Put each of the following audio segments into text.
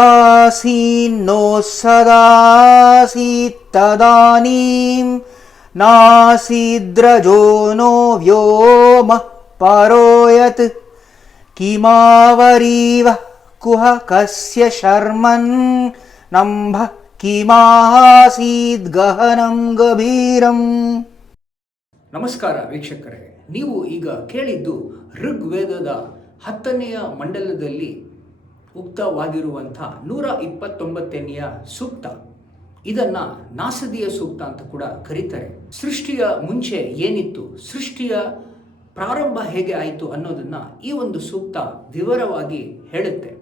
नासदासीन्नो सदासीत्तदानीं नासीद्रजो no व्योमः परो यत् किमावरीव कुह कस्य शर्मन् नम्भः किमासीद्गहनं गभीरम् ನಮಸ್ಕಾರ ವೀಕ್ಷಕರೇ ನೀವು ಈಗ ಕೇಳಿದ್ದು ಋಗ್ವೇದದ ಹತ್ತನೆಯ ಮಂಡಲದಲ್ಲಿ ಉಕ್ತವಾಗಿರುವಂಥ ನೂರ ಇಪ್ಪತ್ತೊಂಬತ್ತನೆಯ ಸೂಕ್ತ. ಇದನ್ನು ನಾಸದಿಯ ಸೂಕ್ತ ಅಂತ ಕೂಡ ಕರೀತಾರೆ. ಸೃಷ್ಟಿಯ ಮುಂಚೆ ಏನಿತ್ತು? ಸೃಷ್ಟಿಯ ಪ್ರಾರಂಭ ಹೇಗೆ ಆಯಿತು ಅನ್ನೋದನ್ನು ಈ ಒಂದು ಸೂಕ್ತ ವಿವರವಾಗಿ ಹೇಳುತ್ತೆ.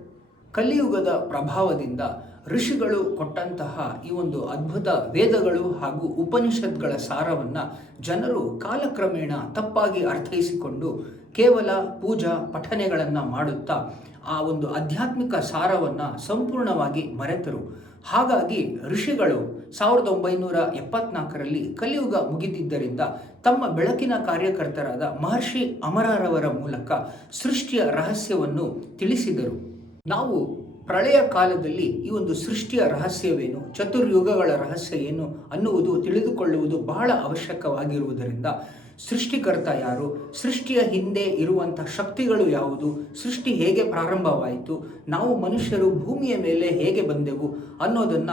ಕಲಿಯುಗದ ಪ್ರಭಾವದಿಂದ ಋಷಿಗಳು ಕೊಟ್ಟಂತಹ ಈ ಒಂದು ಅದ್ಭುತ ವೇದಗಳು ಹಾಗೂ ಉಪನಿಷತ್ಗಳ ಸಾರವನ್ನ ಜನರು ಕಾಲಕ್ರಮೇಣ ತಪ್ಪಾಗಿ ಅರ್ಥೈಸಿಕೊಂಡು ಕೇವಲ ಪೂಜಾ ಪಠನೆಗಳನ್ನು ಮಾಡುತ್ತಾ ಆ ಒಂದು ಆಧ್ಯಾತ್ಮಿಕ ಸಾರವನ್ನ ಸಂಪೂರ್ಣವಾಗಿ ಮರೆತರು. ಹಾಗಾಗಿ ಋಷಿಗಳು ಸಾವಿರದ ಒಂಬೈನೂರ ಎಪ್ಪತ್ನಾಲ್ಕರಲ್ಲಿ ಕಲಿಯುಗ ಮುಗಿದಿದ್ದರಿಂದ ತಮ್ಮ ಬೆಳಕಿನ ಕಾರ್ಯಕರ್ತರಾದ ಮಹರ್ಷಿ ಅಮರರವರ ಮೂಲಕ ಸೃಷ್ಟಿಯ ರಹಸ್ಯವನ್ನು ತಿಳಿಸಿದರು. ನಾವು ಪ್ರಳಯ ಕಾಲದಲ್ಲಿ ಈ ಒಂದು ಸೃಷ್ಟಿಯ ರಹಸ್ಯವೇನು? ಚತುರ್ಯುಗಗಳ ರಹಸ್ಯ ಏನು? ಅನ್ನುವುದು ತಿಳಿದುಕೊಳ್ಳುವುದು ಬಹಳ ಅವಶ್ಯಕವಾಗಿರುವುದರಿಂದ ಸೃಷ್ಟಿಕರ್ತ ಯಾರು? ಸೃಷ್ಟಿಯ ಹಿಂದೆ ಇರುವಂಥ ಶಕ್ತಿಗಳು ಯಾವುದು? ಸೃಷ್ಟಿ ಹೇಗೆ ಪ್ರಾರಂಭವಾಯಿತು? ನಾವು ಮನುಷ್ಯರು ಭೂಮಿಯ ಮೇಲೆ ಹೇಗೆ ಬಂದೆವು? ಅನ್ನೋದನ್ನ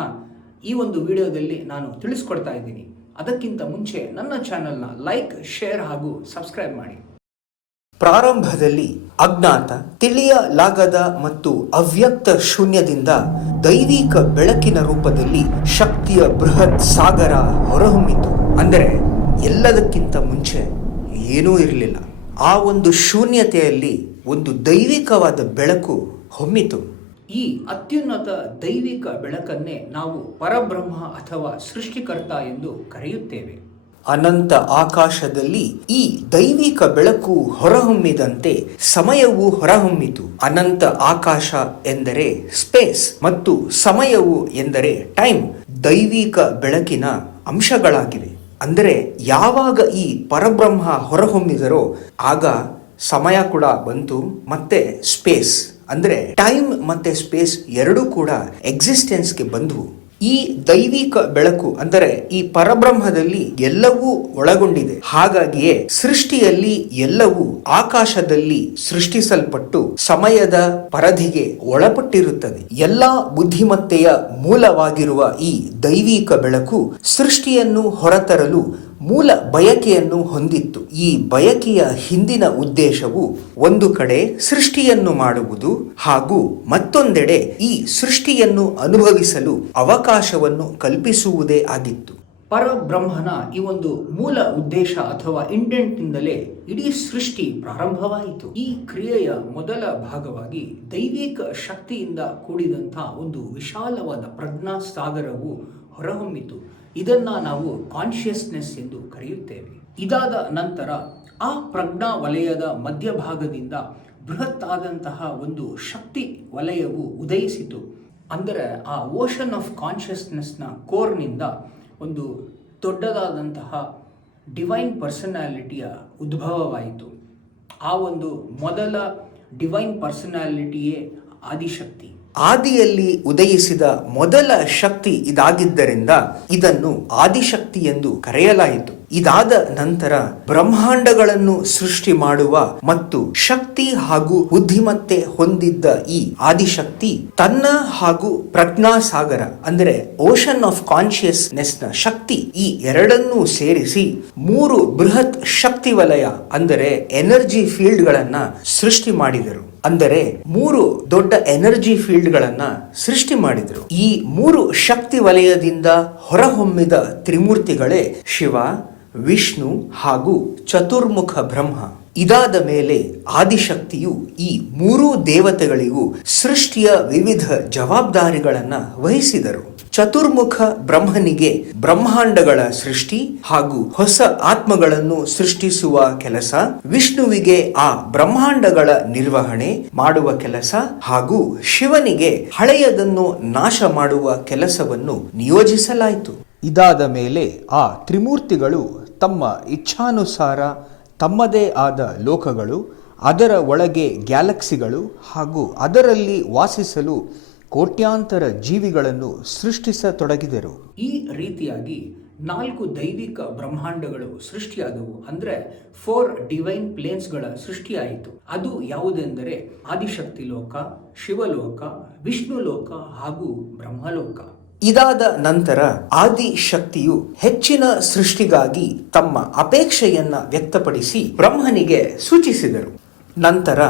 ಈ ಒಂದು ವಿಡಿಯೋದಲ್ಲಿ ನಾನು ತಿಳಿಸ್ಕೊಡ್ತಾ ಇದ್ದೀನಿ. ಅದಕ್ಕಿಂತ ಮುಂಚೆ ನನ್ನ ಚಾನಲ್ನ ಲೈಕ್ ಶೇರ್ ಹಾಗೂ ಸಬ್ಸ್ಕ್ರೈಬ್ ಮಾಡಿ. ಪ್ರಾರಂಭದಲ್ಲಿ ಅಜ್ಞಾತ, ತಿಳಿಯಲಾಗದ ಮತ್ತು ಅವ್ಯಕ್ತ ಶೂನ್ಯದಿಂದ ದೈವಿಕ ಬೆಳಕಿನ ರೂಪದಲ್ಲಿ ಶಕ್ತಿಯ ಬೃಹತ್ ಸಾಗರ ಹೊರಹೊಮ್ಮಿತು. ಅಂದರೆ ಎಲ್ಲದಕ್ಕಿಂತ ಮುಂಚೆ ಏನೂ ಇರಲಿಲ್ಲ. ಆ ಒಂದು ಶೂನ್ಯತೆಯಲ್ಲಿ ಒಂದು ದೈವಿಕವಾದ ಬೆಳಕು ಹೊಮ್ಮಿತು. ಈ ಅತ್ಯುನ್ನತ ದೈವಿಕ ಬೆಳಕನ್ನೇ ನಾವು ಪರಬ್ರಹ್ಮ ಅಥವಾ ಸೃಷ್ಟಿಕರ್ತ ಎಂದು ಕರೆಯುತ್ತೇವೆ. ಅನಂತ ಆಕಾಶದಲ್ಲಿ ಈ ದೈವಿಕ ಬೆಳಕು ಹೊರಹೊಮ್ಮಿದಂತೆ ಸಮಯವು ಹೊರಹೊಮ್ಮಿತು. ಅನಂತ ಆಕಾಶ ಎಂದರೆ ಸ್ಪೇಸ್ ಮತ್ತು ಸಮಯವು ಎಂದರೆ ಟೈಮ್, ದೈವಿಕ ಬೆಳಕಿನ ಅಂಶಗಳಾಗಿವೆ. ಅಂದರೆ ಯಾವಾಗ ಈ ಪರಬ್ರಹ್ಮ ಹೊರಹೊಮ್ಮಿದರೋ ಆಗ ಸಮಯ ಕೂಡ ಬಂತು ಮತ್ತೆ ಸ್ಪೇಸ್. ಅಂದರೆ ಟೈಮ್ ಮತ್ತೆ ಸ್ಪೇಸ್ ಎರಡೂ ಕೂಡ ಎಕ್ಸಿಸ್ಟೆನ್ಸ್ಗೆ ಬಂದವು. ಈ ದೈವಿಕ ಬೆಳಕು ಅಂದರೆ ಈ ಪರಬ್ರಹ್ಮದಲ್ಲಿ ಎಲ್ಲವೂ ಒಳಗೊಂಡಿದೆ. ಹಾಗಾಗಿಯೇ ಸೃಷ್ಟಿಯಲ್ಲಿ ಎಲ್ಲವೂ ಆಕಾಶದಲ್ಲಿ ಸೃಷ್ಟಿಸಲ್ಪಟ್ಟು ಸಮಯದ ಪರಧಿಗೆ ಒಳಪಟ್ಟಿರುತ್ತದೆ. ಎಲ್ಲಾ ಬುದ್ಧಿಮತ್ತೆಯ ಮೂಲವಾಗಿರುವ ಈ ದೈವಿಕ ಬೆಳಕು ಸೃಷ್ಟಿಯನ್ನು ಹೊರತರಲು ಮೂಲ ಬಯಕೆಯನ್ನು ಹೊಂದಿತ್ತು. ಈ ಬಯಕೆಯ ಹಿಂದಿನ ಉದ್ದೇಶವು ಒಂದು ಕಡೆ ಸೃಷ್ಟಿಯನ್ನು ಮಾಡುವುದು ಹಾಗೂ ಮತ್ತೊಂದೆಡೆ ಈ ಸೃಷ್ಟಿಯನ್ನು ಅನುಭವಿಸಲು ಅವಕಾಶವನ್ನು ಕಲ್ಪಿಸುವುದೇ ಆಗಿತ್ತು. ಪರಬ್ರಹ್ಮನ ಈ ಒಂದು ಮೂಲ ಉದ್ದೇಶ ಅಥವಾ ಇಂಡೆಂಟ್ನಿಂದಲೇ ಇಡೀ ಸೃಷ್ಟಿ ಪ್ರಾರಂಭವಾಯಿತು. ಈ ಕ್ರಿಯೆಯ ಮೊದಲ ಭಾಗವಾಗಿ ದೈವಿಕ ಶಕ್ತಿಯಿಂದ ಕೂಡಿದಂಥ ಒಂದು ವಿಶಾಲವಾದ ಪ್ರಜ್ಞಾ ಸಾಗರವು ಹೊರಹೊಮ್ಮಿತು. ಇದನ್ನ ನಾವು ಕಾನ್ಷಿಯಸ್ನೆಸ್ ಎಂದು ಕರೆಯುತ್ತೇವೆ. ಇದಾದ ನಂತರ ಆ ಪ್ರಜ್ಞಾ ವಲಯದ ಮಧ್ಯಭಾಗದಿಂದ ಬೃಹತ್ ಆದಂತಹ ಒಂದು ಶಕ್ತಿ ವಲಯವು ಉದಯಿಸಿತು. ಅಂದರೆ ಆ ಓಷನ್ ಆಫ್ ಕಾನ್ಷಿಯಸ್ನೆಸ್ನ ಕೋರ್ನಿಂದ ಒಂದು ದೊಡ್ಡದಾದಂತಹ ಡಿವೈನ್ ಪರ್ಸನಾಲಿಟಿಯ ಉದ್ಭವವಾಯಿತು. ಆ ಒಂದು ಮೊದಲ ಡಿವೈನ್ ಪರ್ಸನಾಲಿಟಿಯೇ ಆದಿಶಕ್ತಿ. ಆದಿಯಲ್ಲಿ ಉದಯಿಸಿದ ಮೊದಲ ಶಕ್ತಿ ಇದಾಗಿದ್ದರಿಂದ ಇದನ್ನು ಆದಿಶಕ್ತಿ ಎಂದು ಕರೆಯಲಾಯಿತು. ಇದಾದ ನಂತರ ಬ್ರಹ್ಮಾಂಡಗಳನ್ನು ಸೃಷ್ಟಿ ಮಾಡುವ ಮತ್ತು ಶಕ್ತಿ ಹಾಗೂ ಬುದ್ಧಿಮತ್ತೆ ಹೊಂದಿದ್ದ ಈ ಆದಿಶಕ್ತಿ ತನ್ನ ಹಾಗೂ ಪ್ರಜ್ಞಾ ಸಾಗರ ಅಂದರೆ ಓಷನ್ ಆಫ್ ಕಾನ್ಶಿಯಸ್ನೆಸ್ನ ಶಕ್ತಿ ಈ ಎರಡನ್ನೂ ಸೇರಿಸಿ ಮೂರು ಬೃಹತ್ ಶಕ್ತಿ ವಲಯ, ಅಂದರೆ ಎನರ್ಜಿ ಫೀಲ್ಡ್ ಗಳನ್ನ ಸೃಷ್ಟಿ ಮಾಡಿದರು. ಅಂದರೆ ಮೂರು ದೊಡ್ಡ ಎನರ್ಜಿ ಫೀಲ್ಡ್ ಗಳನ್ನ ಸೃಷ್ಟಿ ಮಾಡಿದರು. ಈ ಮೂರು ಶಕ್ತಿ ವಲಯದಿಂದ ಹೊರಹೊಮ್ಮಿದ ತ್ರಿಮೂರ್ತಿಗಳೇ ಶಿವ ವಿಷ್ಣು ಹಾಗೂ ಚತುರ್ಮುಖ ಬ್ರಹ್ಮ. ಇದಾದ ಮೇಲೆ ಆದಿಶಕ್ತಿಯು ಈ ಮೂರೂ ದೇವತೆಗಳಿಗೂ ಸೃಷ್ಟಿಯ ವಿವಿಧ ಜವಾಬ್ದಾರಿಗಳನ್ನ ವಹಿಸಿದರು. ಚತುರ್ಮುಖ ಬ್ರಹ್ಮನಿಗೆ ಬ್ರಹ್ಮಾಂಡಗಳ ಸೃಷ್ಟಿ ಹಾಗೂ ಹೊಸ ಆತ್ಮಗಳನ್ನು ಸೃಷ್ಟಿಸುವ ಕೆಲಸ, ವಿಷ್ಣುವಿಗೆ ಆ ಬ್ರಹ್ಮಾಂಡಗಳ ನಿರ್ವಹಣೆ ಮಾಡುವ ಕೆಲಸ ಹಾಗೂ ಶಿವನಿಗೆ ಹಳೆಯದನ್ನು ನಾಶ ಮಾಡುವ ಕೆಲಸವನ್ನು ನಿಯೋಜಿಸಲಾಯಿತು. ಇದಾದ ಮೇಲೆ ಆ ತ್ರಿಮೂರ್ತಿಗಳು ತಮ್ಮ ಇಚ್ಛಾನುಸಾರ ತಮ್ಮದೇ ಆದ ಲೋಕಗಳು, ಅದರ ಒಳಗೆ ಗ್ಯಾಲಕ್ಸಿಗಳು ಹಾಗೂ ಅದರಲ್ಲಿ ವಾಸಿಸಲು ಕೋಟ್ಯಾಂತರ ಜೀವಿಗಳನ್ನು ಸೃಷ್ಟಿಸತೊಡಗಿದರು. ಈ ರೀತಿಯಾಗಿ ನಾಲ್ಕು ದೈವಿಕ ಬ್ರಹ್ಮಾಂಡಗಳು ಸೃಷ್ಟಿಯಾದವು. ಅಂದರೆ ಫೋರ್ ಡಿವೈನ್ ಪ್ಲೇನ್ಸ್ಗಳ ಸೃಷ್ಟಿಯಾಯಿತು. ಅದು ಯಾವುದೆಂದರೆ ಆದಿಶಕ್ತಿ ಲೋಕ ಶಿವಲೋಕ ವಿಷ್ಣು ಲೋಕ ಹಾಗೂ ಬ್ರಹ್ಮಲೋಕ. ಇದಾದ ನಂತರ ಆದಿ ಶಕ್ತಿಯು ಹೆಚ್ಚಿನ ಸೃಷ್ಟಿಗಾಗಿ ತಮ್ಮ ಅಪೇಕ್ಷೆಯನ್ನ ವ್ಯಕ್ತಪಡಿಸಿ ಬ್ರಹ್ಮನಿಗೆ ಸೂಚಿಸಿದರು. ನಂತರ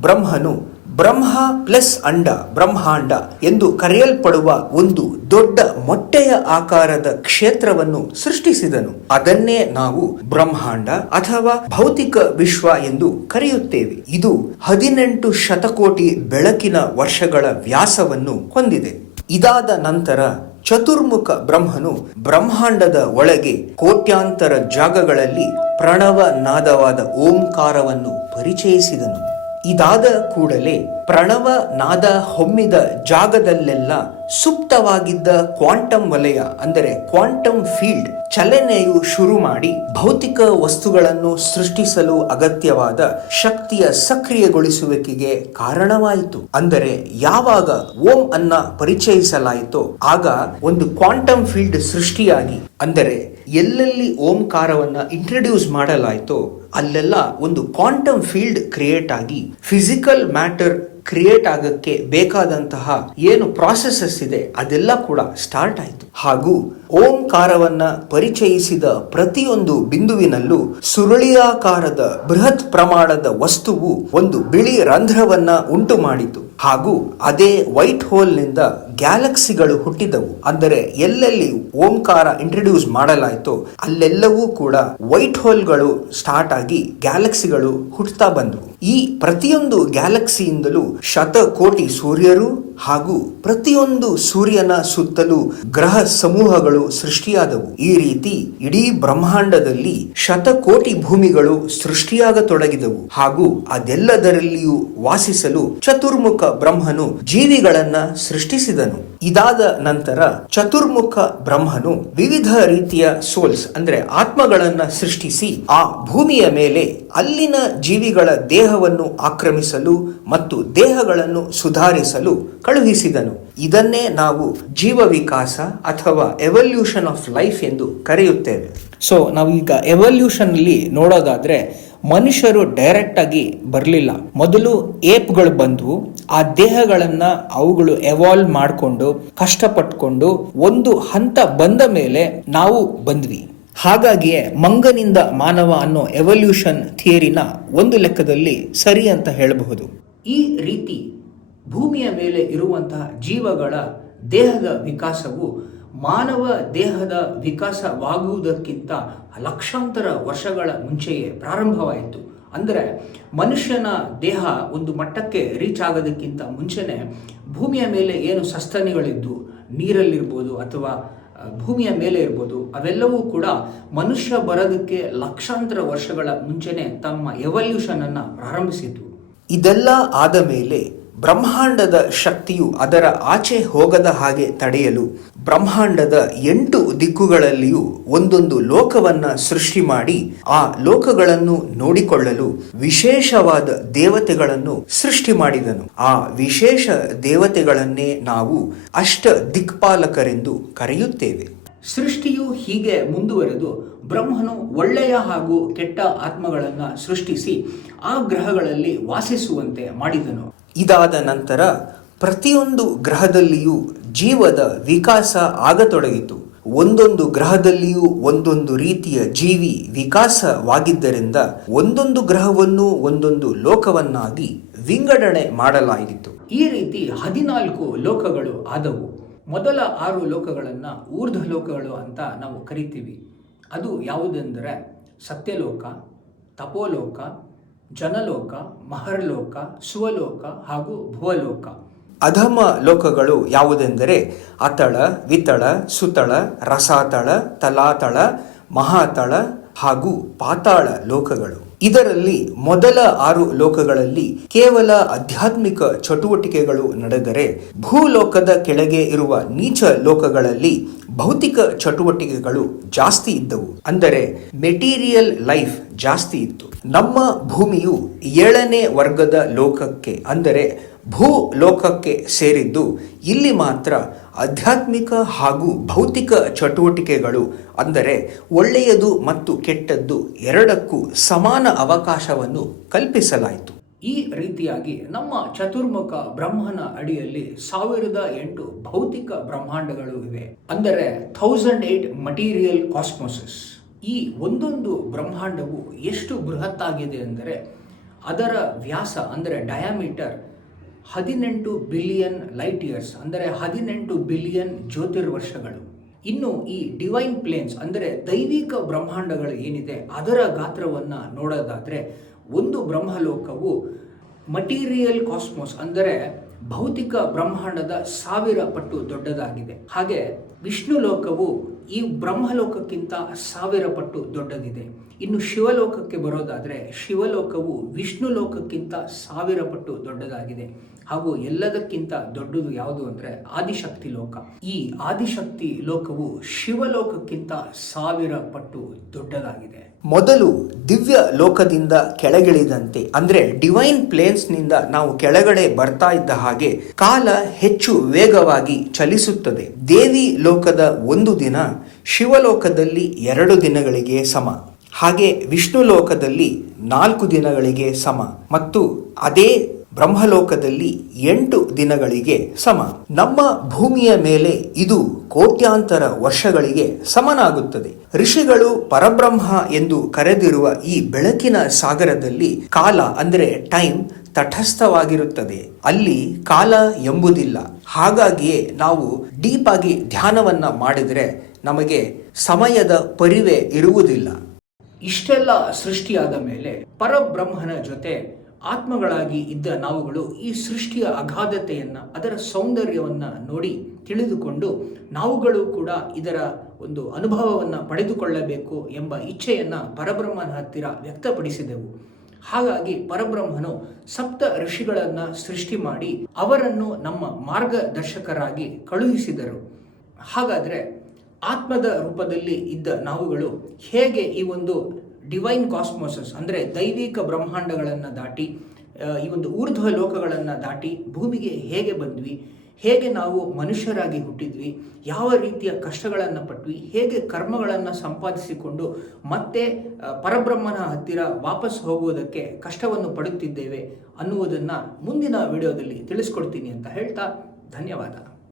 ಬ್ರಹ್ಮನು ಬ್ರಹ್ಮ ಪ್ಲಸ್ ಅಂಡ ಬ್ರಹ್ಮಾಂಡ ಎಂದು ಕರೆಯಲ್ಪಡುವ ಒಂದು ದೊಡ್ಡ ಮೊಟ್ಟೆಯ ಆಕಾರದ ಕ್ಷೇತ್ರವನ್ನು ಸೃಷ್ಟಿಸಿದನು. ಅದನ್ನೇ ನಾವು ಬ್ರಹ್ಮಾಂಡ ಅಥವಾ ಭೌತಿಕ ವಿಶ್ವ ಎಂದು ಕರೆಯುತ್ತೇವೆ. ಇದು ಹದಿನೆಂಟು ಶತಕೋಟಿ ಬೆಳಕಿನ ವರ್ಷಗಳ ವ್ಯಾಸವನ್ನು ಹೊಂದಿದೆ. ಇದಾದ ನಂತರ ಚತುರ್ಮುಖ ಬ್ರಹ್ಮನು ಬ್ರಹ್ಮಾಂಡದ ಒಳಗೆ ಕೋಟ್ಯಾಂತರ ಜಾಗಗಳಲ್ಲಿ ಪ್ರಣವ ನಾದವಾದ ಓಂಕಾರವನ್ನು ಪರಿಚಯಿಸಿದನು. ಇದಾದ ಕೂಡಲೇ ಪ್ರಣವ ನಾದ ಹೊಮ್ಮಿದ ಜಾಗದಲ್ಲೆಲ್ಲ ಸುಪ್ತವಾಗಿದ್ದ ಕ್ವಾಂಟಮ್ ವಲಯ, ಅಂದರೆ ಕ್ವಾಂಟಮ್ ಫೀಲ್ಡ್ ಚಲನೆಯು ಶುರು ಮಾಡಿ ಭೌತಿಕ ವಸ್ತುಗಳನ್ನು ಸೃಷ್ಟಿಸಲು ಅಗತ್ಯವಾದ ಶಕ್ತಿಯ ಸಕ್ರಿಯಗೊಳಿಸುವಿಕೆಗೆ ಕಾರಣವಾಯಿತು. ಅಂದರೆ ಯಾವಾಗ ಓಂ ಅನ್ನ ಪರಿಚಯಿಸಲಾಯಿತೋ ಆಗ ಒಂದು ಕ್ವಾಂಟಮ್ ಫೀಲ್ಡ್ ಸೃಷ್ಟಿಯಾಗಿ, ಅಂದರೆ ಎಲ್ಲೆಲ್ಲಿ ಓಂಕಾರವನ್ನು ಇಂಟ್ರಡ್ಯೂಸ್ ಮಾಡಲಾಯಿತೋ ಅಲ್ಲೆಲ್ಲ ಒಂದು ಕ್ವಾಂಟಮ್ ಫೀಲ್ಡ್ ಕ್ರಿಯೇಟ್ ಆಗಿ ಫಿಸಿಕಲ್ ಮ್ಯಾಟರ್ ಕ್ರಿಯೇಟ್ ಆಗಕ್ಕೆ ಬೇಕಾದಂತಹ ಏನು ಪ್ರಾಸೆಸಸ್ ಇದೆ, ಅದೆಲ್ಲ ಕೂಡ ಸ್ಟಾರ್ಟ್ ಆಯಿತು. ಹಾಗೂ ಓಂಕಾರವನ್ನ ಪರಿಚಯಿಸಿದ ಪ್ರತಿಯೊಂದು ಬಿಂದುವಿನಲ್ಲೂ ಸುರುಳಿಯಾಕಾರದ ಬೃಹತ್ ಪ್ರಮಾಣದ ವಸ್ತುವು ಒಂದು ಬಿಳಿ ರಂಧ್ರವನ್ನ ಉಂಟು ಮಾಡಿತು. ಹಾಗೂ ಅದೇ ವೈಟ್ ಹೋಲ್ನಿಂದ ಗ್ಯಾಲಕ್ಸಿಗಳು ಹುಟ್ಟಿದವು. ಅಂದರೆ ಎಲ್ಲೆಲ್ಲಿ ಓಂಕಾರ ಇಂಟ್ರಡ್ಯೂಸ್ ಮಾಡಲಾಯಿತೋ, ಅಲ್ಲೆಲ್ಲವೂ ಕೂಡ ವೈಟ್ ಹೋಲ್ಗಳು ಸ್ಟಾರ್ಟ್ ಆಗಿ ಗ್ಯಾಲಕ್ಸಿಗಳು ಹುಟ್ಟುತ್ತಾ ಬಂದವು. ಈ ಪ್ರತಿಯೊಂದು ಗ್ಯಾಲಕ್ಸಿಯಿಂದಲೂ ಶತಕೋಟಿ ಸೂರ್ಯರು ಹಾಗೂ ಪ್ರತಿಯೊಂದು ಸೂರ್ಯನ ಸುತ್ತಲೂ ಗ್ರಹ ಸಮೂಹಗಳು ಸೃಷ್ಟಿಯಾದವು. ಈ ರೀತಿ ಇಡೀ ಬ್ರಹ್ಮಾಂಡದಲ್ಲಿ ಶತಕೋಟಿ ಭೂಮಿಗಳು ಸೃಷ್ಟಿಯಾಗತೊಡಗಿದವು. ಹಾಗೂ ಅದೆಲ್ಲದರಲ್ಲಿಯೂ ವಾಸಿಸಲು ಚತುರ್ಮುಖ ಬ್ರಹ್ಮನು ಜೀವಿಗಳನ್ನ ಸೃಷ್ಟಿಸಿದನು. ಇದಾದ ನಂತರ ಚತುರ್ಮುಖ ಬ್ರಹ್ಮನು ವಿವಿಧ ರೀತಿಯ ಸೋಲ್ಸ್ ಅಂದ್ರೆ ಆತ್ಮಗಳನ್ನ ಸೃಷ್ಟಿಸಿ ಆ ಭೂಮಿಯ ಮೇಲೆ ಅಲ್ಲಿನ ಜೀವಿಗಳ ದೇಹವನ್ನು ಆಕ್ರಮಿಸಲು ಮತ್ತು ದೇಹಗಳನ್ನು ಸುಧಾರಿಸಲು ಕಳುಹಿಸಿದನು. ಇದನ್ನೇ ನಾವು ಜೀವ ವಿಕಾಸ ಅಥವಾ ಎವಲ್ಯೂಷನ್ ಆಫ್ ಲೈಫ್ ಎಂದು ಕರೆಯುತ್ತೇವೆ. ಸೊ ನಾವೀಗ ಎವಲ್ಯೂಷನ್ ಅಲ್ಲಿ ನೋಡೋದಾದ್ರೆ ಮನುಷ್ಯರು ಡೈರೆಕ್ಟ್ ಆಗಿ ಬರಲಿಲ್ಲ. ಮೊದಲು ಏಪ್ಗಳು ಬಂದ್ವು. ಆ ದೇಹಗಳನ್ನ ಅವುಗಳು ಎವಾಲ್ವ್ ಮಾಡಿಕೊಂಡು ಕಷ್ಟಪಟ್ಕೊಂಡು ಒಂದು ಹಂತ ಬಂದ ಮೇಲೆ ನಾವು ಬಂದ್ವಿ. ಹಾಗಾಗಿಯೇ ಮಂಗನಿಂದ ಮಾನವ ಅನ್ನೋ ಎವಲ್ಯೂಷನ್ ಥಿಯರಿನ ಒಂದು ಲೆಕ್ಕದಲ್ಲಿ ಸರಿ ಅಂತ ಹೇಳಬಹುದು. ಈ ರೀತಿ ಭೂಮಿಯ ಮೇಲೆ ಇರುವಂತಹ ಜೀವಗಳ ದೇಹದ ವಿಕಾಸವು ಮಾನವ ದೇಹದ ವಿಕಾಸವಾಗುವುದಕ್ಕಿಂತ ಲಕ್ಷಾಂತರ ವರ್ಷಗಳ ಮುಂಚೆಯೇ ಪ್ರಾರಂಭವಾಯಿತು. ಅಂದರೆ ಮನುಷ್ಯನ ದೇಹ ಒಂದು ಮಟ್ಟಕ್ಕೆ ರೀಚ್ ಆಗೋದಕ್ಕಿಂತ ಮುಂಚೆನೆ ಭೂಮಿಯ ಮೇಲೆ ಏನು ಸಸ್ತನಿಗಳಿದ್ದು, ನೀರಲ್ಲಿರ್ಬೋದು ಅಥವಾ ಭೂಮಿಯ ಮೇಲೆ ಇರ್ಬೋದು, ಅವೆಲ್ಲವೂ ಕೂಡ ಮನುಷ್ಯ ಬರೋದಕ್ಕೆ ಲಕ್ಷಾಂತರ ವರ್ಷಗಳ ಮುಂಚೆನೆ ತಮ್ಮ ಎವಲ್ಯೂಷನನ್ನು ಪ್ರಾರಂಭಿಸಿತು ಇದೆಲ್ಲ ಆದ ಮೇಲೆ ಬ್ರಹ್ಮಾಂಡದ ಶಕ್ತಿಯು ಅದರ ಆಚೆ ಹೋಗದ ಹಾಗೆ ತಡೆಯಲು ಬ್ರಹ್ಮಾಂಡದ ಎಂಟು ದಿಕ್ಕುಗಳಲ್ಲಿಯೂ ಒಂದೊಂದು ಲೋಕವನ್ನ ಸೃಷ್ಟಿ ಮಾಡಿ ಆ ಲೋಕಗಳನ್ನು ನೋಡಿಕೊಳ್ಳಲು ವಿಶೇಷವಾದ ದೇವತೆಗಳನ್ನು ಸೃಷ್ಟಿ ಮಾಡಿದನು. ಆ ವಿಶೇಷ ದೇವತೆಗಳನ್ನೇ ನಾವು ಅಷ್ಟ ದಿಕ್ಪಾಲಕರೆಂದು ಕರೆಯುತ್ತೇವೆ. ಸೃಷ್ಟಿಯು ಹೀಗೆ ಮುಂದುವರೆದು ಬ್ರಹ್ಮನು ಒಳ್ಳೆಯ ಹಾಗೂ ಕೆಟ್ಟ ಆತ್ಮಗಳನ್ನು ಸೃಷ್ಟಿಸಿ ಆ ಗ್ರಹಗಳಲ್ಲಿ ವಾಸಿಸುವಂತೆ ಮಾಡಿದನು. ಇದಾದ ನಂತರ ಪ್ರತಿಯೊಂದು ಗ್ರಹದಲ್ಲಿಯೂ ಜೀವದ ವಿಕಾಸ ಆಗತೊಡಗಿತು. ಒಂದೊಂದು ಗ್ರಹದಲ್ಲಿಯೂ ಒಂದೊಂದು ರೀತಿಯ ಜೀವಿ ವಿಕಾಸವಾಗಿದ್ದರಿಂದ ಒಂದೊಂದು ಗ್ರಹವನ್ನು ಒಂದೊಂದು ಲೋಕವನ್ನಾಗಿ ವಿಂಗಡಣೆ ಮಾಡಲಾಯಿತು. ಈ ರೀತಿ ಹದಿನಾಲ್ಕು ಲೋಕಗಳು ಆದವು. ಮೊದಲ ಆರು ಲೋಕಗಳನ್ನು ಊರ್ಧ್ವ ಲೋಕಗಳು ಅಂತ ನಾವು ಕರಿತೀವಿ. ಅದು ಯಾವುದೆಂದರೆ ಸತ್ಯಲೋಕ, ತಪೋಲೋಕ, ಜನಲೋಕ, ಮಹರ್ಲೋಕ, ಸುವಲೋಕ ಹಾಗೂ ಭುವಲೋಕ. ಅಧಮ ಲೋಕಗಳು ಯಾವುದೆಂದರೆ ಅತಳ, ವಿತಳ, ಸುತಳ, ರಸಾತಳ, ತಲಾತಳ, ಮಹಾತಳ ಹಾಗೂ ಪಾತಾಳ ಲೋಕಗಳು. ಇದರಲ್ಲಿ ಮೊದಲ ಆರು ಲೋಕಗಳಲ್ಲಿ ಕೇವಲ ಆಧ್ಯಾತ್ಮಿಕ ಚಟುವಟಿಕೆಗಳು ನಡೆದರೆ ಭೂಲೋಕದ ಕೆಳಗೆ ಇರುವ ನೀಚ ಲೋಕಗಳಲ್ಲಿ ಭೌತಿಕ ಚಟುವಟಿಕೆಗಳು ಜಾಸ್ತಿ ಇದ್ದವು. ಅಂದರೆ ಮೆಟೀರಿಯಲ್ ಲೈಫ್ ಜಾಸ್ತಿ ಇತ್ತು. ನಮ್ಮ ಭೂಮಿಯು ಏಳನೇ ವರ್ಗದ ಲೋಕಕ್ಕೆ ಅಂದರೆ ಭೂ ಲೋಕಕ್ಕೆ ಸೇರಿದ್ದು ಇಲ್ಲಿ ಮಾತ್ರ ಆಧ್ಯಾತ್ಮಿಕ ಹಾಗೂ ಭೌತಿಕ ಚಟುವಟಿಕೆಗಳು, ಅಂದರೆ ಒಳ್ಳೆಯದು ಮತ್ತು ಕೆಟ್ಟದ್ದು ಎರಡಕ್ಕೂ ಸಮಾನ ಅವಕಾಶವನ್ನು ಕಲ್ಪಿಸಲಾಯಿತು. ಈ ರೀತಿಯಾಗಿ ನಮ್ಮ ಚತುರ್ಮುಖ ಬ್ರಹ್ಮನ ಅಡಿಯಲ್ಲಿ ಸಾವಿರದ ಎಂಟು ಭೌತಿಕ ಬ್ರಹ್ಮಾಂಡಗಳು ಇವೆ, ಅಂದರೆ ಥೌಸಂಡ್ ಏಟ್ ಮಟೀರಿಯಲ್ ಕಾಸ್ಮೋಸಸ್ ಈ ಒಂದೊಂದು ಬ್ರಹ್ಮಾಂಡವು ಎಷ್ಟು ಬೃಹತ್ತಾಗಿದೆ ಅಂದರೆ ಅದರ ವ್ಯಾಸ, ಅಂದರೆ ಡಯಾಮೀಟರ್ ಹದಿನೆಂಟು ಬಿಲಿಯನ್ ಲೈಟ್ ಇಯರ್ಸ್, ಅಂದರೆ ಹದಿನೆಂಟು ಬಿಲಿಯನ್ ಜ್ಯೋತಿರ್ವರ್ಷಗಳು. ಇನ್ನು ಈ ಡಿವೈನ್ ಪ್ಲೇನ್ಸ್, ಅಂದರೆ ದೈವಿಕ ಬ್ರಹ್ಮಾಂಡಗಳು ಏನಿದೆ ಅದರ ಗಾತ್ರವನ್ನು ನೋಡೋದಾದರೆ ಒಂದು ಬ್ರಹ್ಮಲೋಕವು ಮಟೀರಿಯಲ್ ಕಾಸ್ಮೋಸ್ ಅಂದರೆ ಭೌತಿಕ ಬ್ರಹ್ಮಾಂಡದ ಸಾವಿರ ಪಟ್ಟು ದೊಡ್ಡದಾಗಿದೆ. ಹಾಗೆ ವಿಷ್ಣು ಲೋಕವು ಈ ಬ್ರಹ್ಮಲೋಕಕ್ಕಿಂತ ಸಾವಿರ ಪಟ್ಟು ದೊಡ್ಡದಿದೆ. ಇನ್ನು ಶಿವಲೋಕಕ್ಕೆ ಬರೋದಾದರೆ ಶಿವಲೋಕವು ವಿಷ್ಣು ಲೋಕಕ್ಕಿಂತ ಸಾವಿರ ಪಟ್ಟು ದೊಡ್ಡದಾಗಿದೆ. ಹಾಗೂ ಎಲ್ಲದಕ್ಕಿಂತ ದೊಡ್ಡದು ಯಾವುದು ಅಂದರೆ ಆದಿಶಕ್ತಿ ಲೋಕ. ಈ ಆದಿಶಕ್ತಿ ಲೋಕವು ಶಿವಲೋಕಕ್ಕಿಂತ ಸಾವಿರ ಪಟ್ಟು ದೊಡ್ಡದಾಗಿದೆ. ಮೊದಲು ದಿವ್ಯ ಲೋಕದಿಂದ ಕೆಳಗಿಳಿದಂತೆ, ಅಂದ್ರೆ ಡಿವೈನ್ ಪ್ಲೇನ್ಸ್ನಿಂದ ನಾವು ಕೆಳಗಡೆ ಬರ್ತಾ ಇದ್ದ ಹಾಗೆ ಕಾಲ ಹೆಚ್ಚು ವೇಗವಾಗಿ ಚಲಿಸುತ್ತದೆ. ದೇವಿ ಲೋಕದ ಒಂದು ದಿನ ಶಿವಲೋಕದಲ್ಲಿ ಎರಡು ದಿನಗಳಿಗೆ ಸಮ. ಹಾಗೆ ವಿಷ್ಣು ಲೋಕದಲ್ಲಿ ನಾಲ್ಕು ದಿನಗಳಿಗೆ ಸಮ. ಮತ್ತು ಅದೇ ಬ್ರಹ್ಮಲೋಕದಲ್ಲಿ ಎಂಟು ದಿನಗಳಿಗೆ ಸಮ. ನಮ್ಮ ಭೂಮಿಯ ಮೇಲೆ ಇದು ಕೋಟ್ಯಾಂತರ ವರ್ಷಗಳಿಗೆ ಸಮನಾಗುತ್ತದೆ. ಋಷಿಗಳು ಪರಬ್ರಹ್ಮ ಎಂದು ಕರೆದಿರುವ ಈ ಬೆಳಕಿನ ಸಾಗರದಲ್ಲಿ ಕಾಲ ಅಂದರೆ ಟೈಮ್ ತಟಸ್ಥವಾಗಿರುತ್ತದೆ. ಅಲ್ಲಿ ಕಾಲ ಎಂಬುದಿಲ್ಲ. ಹಾಗಾಗಿಯೇ ನಾವು ಡೀಪ್ ಆಗಿ ಧ್ಯಾನವನ್ನ ಮಾಡಿದರೆ ನಮಗೆ ಸಮಯದ ಪರಿವೆ ಇರುವುದಿಲ್ಲ. ಇಷ್ಟೆಲ್ಲ ಸೃಷ್ಟಿಯಾದ ಮೇಲೆ ಪರಬ್ರಹ್ಮನ ಜೊತೆ ಆತ್ಮಗಳಾಗಿ ಇದ್ದ ನಾವುಗಳು ಈ ಸೃಷ್ಟಿಯ ಅಗಾಧತೆಯನ್ನು, ಅದರ ಸೌಂದರ್ಯವನ್ನ ನೋಡಿ ತಿಳಿದುಕೊಂಡು ನಾವುಗಳು ಕೂಡ ಇದರ ಒಂದು ಅನುಭವವನ್ನು ಪಡೆದುಕೊಳ್ಳಬೇಕು ಎಂಬ ಇಚ್ಛೆಯನ್ನ ಪರಬ್ರಹ್ಮನ ಹತ್ತಿರ ವ್ಯಕ್ತಪಡಿಸಿದೆವು. ಹಾಗಾಗಿ ಪರಬ್ರಹ್ಮನು ಸಪ್ತ ಋಷಿಗಳನ್ನ ಸೃಷ್ಟಿ ಮಾಡಿ ಅವರನ್ನು ನಮ್ಮ ಮಾರ್ಗದರ್ಶಕರಾಗಿ ಕಳುಹಿಸಿದರು. ಹಾಗಾದ್ರೆ ಆತ್ಮದ ರೂಪದಲ್ಲಿ ಇದ್ದ ನಾವುಗಳು ಹೇಗೆ ಈ ಒಂದು ಡಿವೈನ್ ಕಾಸ್ಮೋಸಸ್ ಅಂದರೆ ದೈವಿಕ ಬ್ರಹ್ಮಾಂಡಗಳನ್ನು ದಾಟಿ ಈ ಒಂದು ಊರ್ಧ್ವ ಲೋಕಗಳನ್ನು ದಾಟಿ ಭೂಮಿಗೆ ಹೇಗೆ ಬಂದ್ವಿ, ಹೇಗೆ ನಾವು ಮನುಷ್ಯರಾಗಿ ಹುಟ್ಟಿದ್ವಿ, ಯಾವ ರೀತಿಯ ಕಷ್ಟಗಳನ್ನು ಪಟ್ವಿ, ಹೇಗೆ ಕರ್ಮಗಳನ್ನು ಸಂಪಾದಿಸಿಕೊಂಡು ಮತ್ತೆ ಪರಬ್ರಹ್ಮನ ಹತ್ತಿರ ವಾಪಸ್ ಹೋಗುವುದಕ್ಕೆ ಕಷ್ಟವನ್ನು ಪಡುತ್ತಿದ್ದೇವೆ ಅನ್ನುವುದನ್ನು ಮುಂದಿನ ವಿಡಿಯೋದಲ್ಲಿ ತಿಳಿಸ್ಕೊಡ್ತೀನಿ ಅಂತ ಹೇಳ್ತಾ ಧನ್ಯವಾದ.